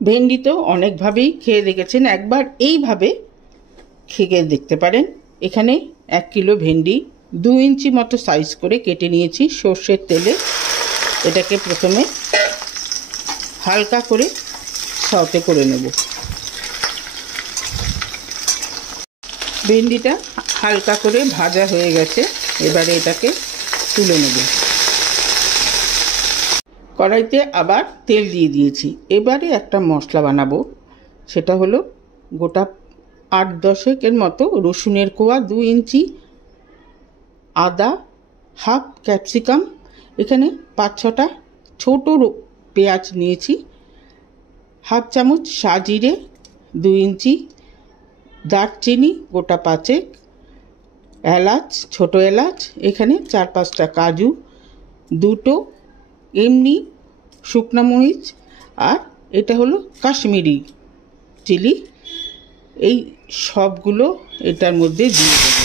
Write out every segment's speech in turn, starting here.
ভেন্ডি তো অনেকভাবেই খেয়ে দেখেছেন, একবার এইভাবে খেয়ে দেখতে পারেন। এখানে 1 কিলো ভেন্ডি 2 ইঞ্চি মতো সাইজ করে কেটে নিয়েছি সর্ষের তেলে। এটাকে প্রথমে হালকা করে সতে করে নেব। ভেন্ডিটা হালকা করে ভাজা হয়ে গেছে, এবারে এটাকে তুলে নেব। কড়াইতে আবার তেল দিয়ে দিয়েছি। এবারে একটা মশলা বানাবো, সেটা হলো গোটা 8-10 মতো রসুনের কোয়া, 2 ইঞ্চি আদা, হাফ ক্যাপসিকাম, এখানে 5-6টা ছোটো পেঁয়াজ নিয়েছি, হাফ চামচ সাজিরে, 2 ইঞ্চি দারচিনি গোটা 5, এলাচ, ছোটো এলাচ, এখানে 4-5টা কাজু, 2টো এমনি শুকনো মরিচ, আর এটা হলো কাশ্মীরি চিলি। এই সবগুলো এটার মধ্যে দিয়ে দেবো।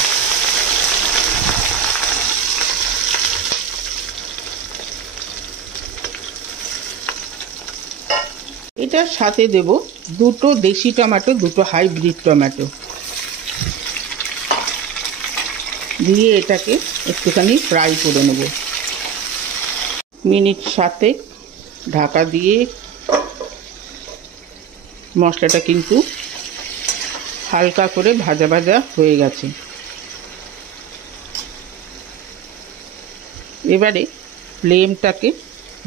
এটার সাথে দেব 2টো দেশি টমেটো, 2টো হাইব্রিড টমেটো দিয়ে এটাকে একটুখানি ফ্রাই করে নেব। মিনিট 7 ঢাকা দিয়ে মশলাটা কিন্তু হালকা করে ভাজা ভাজা হয়ে গেছে। এবারে ফ্লেমটাকে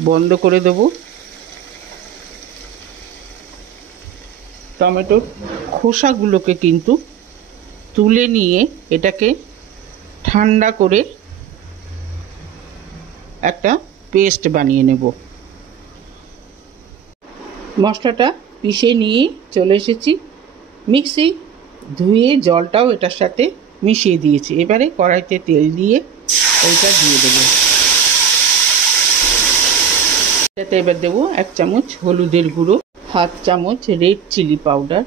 বন্ধ করে দেব। টমেটোর খোসাগুলোকে কিন্তু তুলে নিয়ে এটাকে ঠান্ডা করে একটা পেস্ট বানিয়ে নেব। মশলাটা পিষে নিয়ে চলে এসেছি, মিক্সি ধুয়ে জলটাও এটার সাথে মিশিয়ে দিয়েছি। এবারে কড়াইতে তেল দিয়ে ওইটা দিয়ে দেবো। এটাতে এবার দেবো 1 চামচ হলুদের গুঁড়ো, হাফ চামচ red chili powder,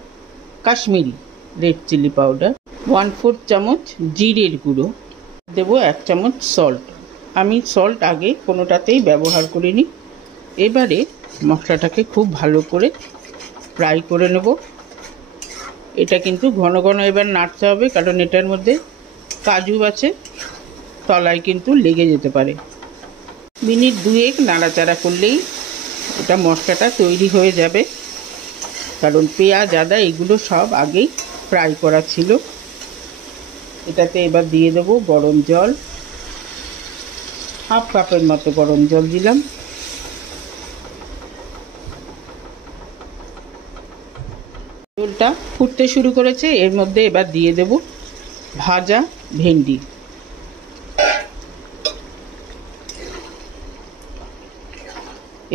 Kashmiri red chili powder, 1/4 চামচ জিরের গুঁড়ো, দেবো 1 চামচ সল্ট। আমি সল্ট আগে কোনোটাতেই ব্যবহার করিনি। এবারে মশলাটাকে খুব ভালো করে ফ্রাই করে নেব। এটা কিন্তু ঘন ঘন এবার নাড়তে হবে, কারণ এটার মধ্যে কাজু আছে, তলায় কিন্তু লেগে যেতে পারে। মিনিট 2 নাড়াচাড়া করলেই এটা মশলাটা তৈরি হয়ে যাবে, কারণ পেঁয়াজ আদা এগুলো সব আগেই ফ্রাই করা ছিল। এটাতে এবার দিয়ে দেবো গরম জল, হাফ কাপের মতো গরম জল দিলাম। ঝোলটা ফুটতে শুরু করেছে, এর মধ্যে এবার দিয়ে দেব ভাজা ভেন্ডি।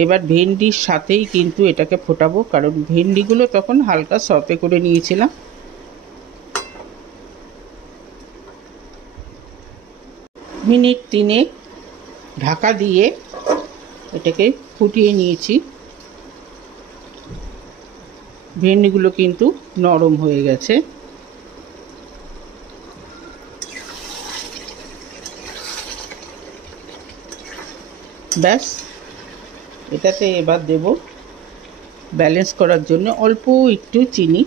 এবার ভেন্ডির সাথেই কিন্তু এটাকে ফোটাবো, কারণ ভেন্ডিগুলো তখন হালকা সতে করে নিয়েছিলাম। মিনিট 3 ঢাকা দিয়ে এটাকে ফুটিয়ে নিয়েছি। ভেন্ডিগুলো কিন্তু নরম হয়ে গেছে। ব্যাস, এটাতে এবার দেব ব্যালেন্স করার জন্য অল্প একটু চিনি,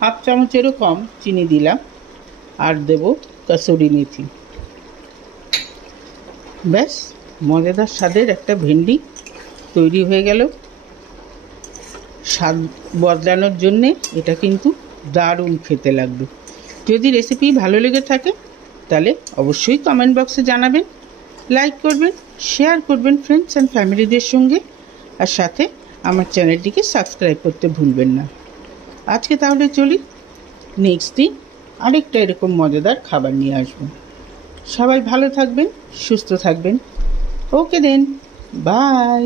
হাফ চামচেরও কম চিনি দিলাম, আর দেব কসুরি মেথি। ব্যাস, মজাদার স্বাদের একটা ভেন্ডি তৈরি হয়ে গেল। স্বাদ বদলানোর জন্যে এটা কিন্তু দারুণ খেতে লাগবে। যদি রেসিপি ভালো লেগে থাকে তাহলে অবশ্যই কমেন্ট বক্সে জানাবেন, লাইক করবেন, শেয়ার করবেন ফ্রেন্ডস অ্যান্ড ফ্যামিলিদের সঙ্গে, আর সাথে আমার চ্যানেলটিকে সাবস্ক্রাইব করতে ভুলবেন না। আজকে তাহলে চলি, নেক্সট দিন আরেকটা এরকম মজাদার খাবার নিয়ে আসবো। সবাই ভালো থাকবেন, সুস্থ থাকবেন। ওকে দেন, বাই।